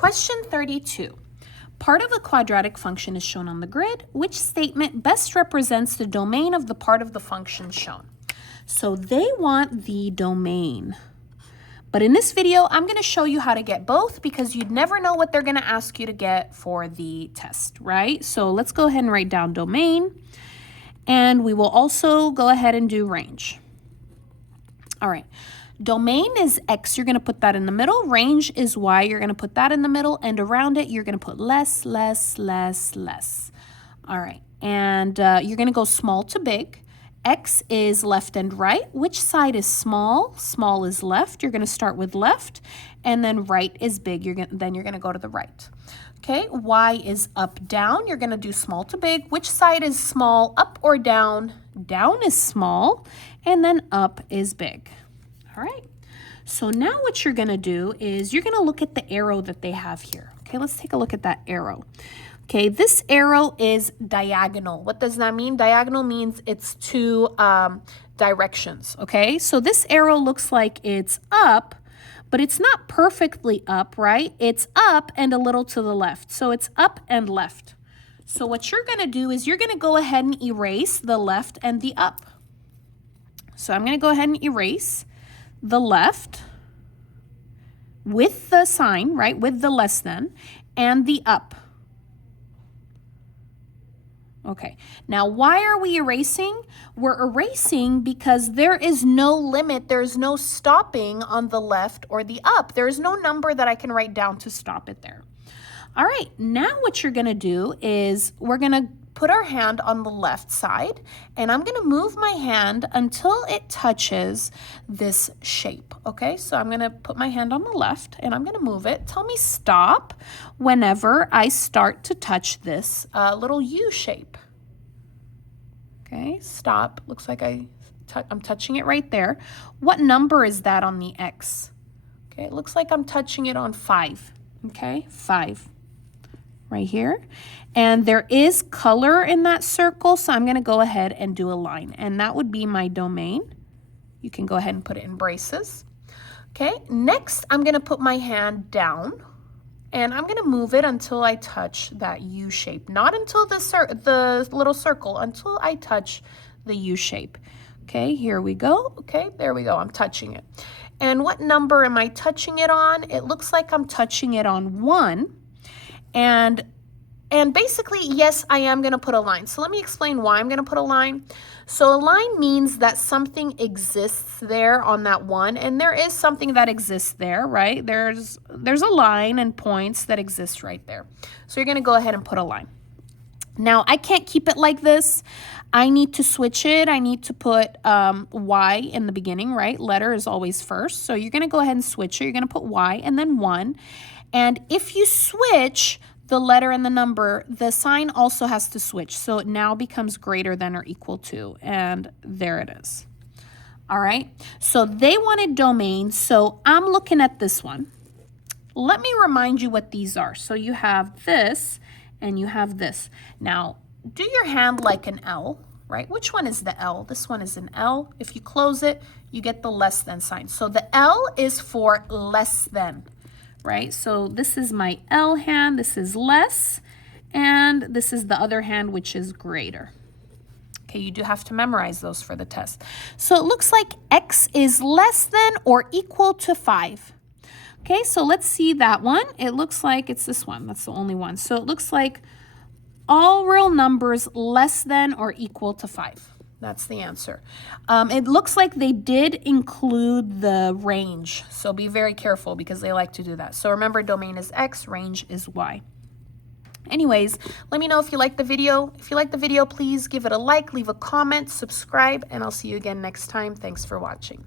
Question 32. Part of a quadratic function is shown on the grid. Which statement best represents the domain of the part of the function shown? So they want the domain. But in this video, I'm going to show you how to get both because you'd never know what they're going to ask you to get for the test, right? So let's go ahead and write down domain. And we will also go ahead and do range. All right. Domain is X, you're going to put that in the middle. Range is Y, you're going to put that in the middle. And around it, you're going to put less, less, less, less. All right. And you're going to go small to big. X is left and right. Which side is small? Small is left. You're going to start with left. And then right is big. Then you're going to go to the right. Okay. Y is up, down. You're going to do small to big. Which side is small? Up or down? Down is small. And then up is big. All right, so now what you're going to do is you're going to look at the arrow that they have here. Okay, let's take a look at that arrow. Okay, this arrow is diagonal. What does that mean? Diagonal means it's two directions, okay? So this arrow looks like it's up, but it's not perfectly up, right? It's up and a little to the left. So it's up and left. So what you're going to do is you're going to go ahead and erase the left and the up. So I'm going to go ahead and erase the left with the sign, right, with the less than, and the up. Okay, now why are we erasing? We're erasing because there is no limit, there's no stopping on the left or the up. There is no number that I can write down to stop it there. All right, now what you're gonna do is we're gonna put our hand on the left side, and I'm gonna move my hand until it touches this shape, okay? So I'm gonna put my hand on the left, and I'm gonna move it. Tell me stop whenever I start to touch this little U shape. Okay, stop. Looks like I'm touching it right there. What number is that on the X? Okay, it looks like I'm touching it on 5, okay? 5. Right here. And there is color in that circle, so I'm going to go ahead and do a line. And that would be my domain. You can go ahead and put it in braces. Okay, next I'm going to put my hand down, and I'm going to move it until I touch that U shape. Not until the little circle, until I touch the U shape. Okay, here we go. Okay, there we go. I'm touching it. And what number am I touching it on? It looks like I'm touching it on 1. And basically, yes, I am going to put a line. So let me explain why I'm going to put a line. So a line means that something exists there on that 1, and there is something that exists there, right? There's a line and points that exist right there. So you're going to go ahead and put a line. Now, I can't keep it like this. I need to switch it. I need to put Y in the beginning, right? Letter is always first. So you're going to go ahead and switch it. You're going to put Y and then 1. And if you switch the letter and the number, the sign also has to switch. So it now becomes greater than or equal to. And there it is. All right. So they wanted domain. So I'm looking at this one. Let me remind you what these are. So you have this and you have this. Now, do your hand like an L, right? Which one is the L? This one is an L. If you close it, you get the less than sign. So the L is for less than. Right? So this is my L hand, this is less, and this is the other hand, which is greater. Okay, you do have to memorize those for the test. So it looks like X is less than or equal to 5. Okay, so let's see that one. It looks like it's this one. That's the only one. So it looks like all real numbers less than or equal to 5. That's the answer. It looks like they did include the range, so be very careful because they like to do that. So remember, domain is X, range is Y. Anyways, let me know if you like the video. If you like the video, please give it a like, leave a comment, subscribe, and I'll see you again next time. Thanks for watching.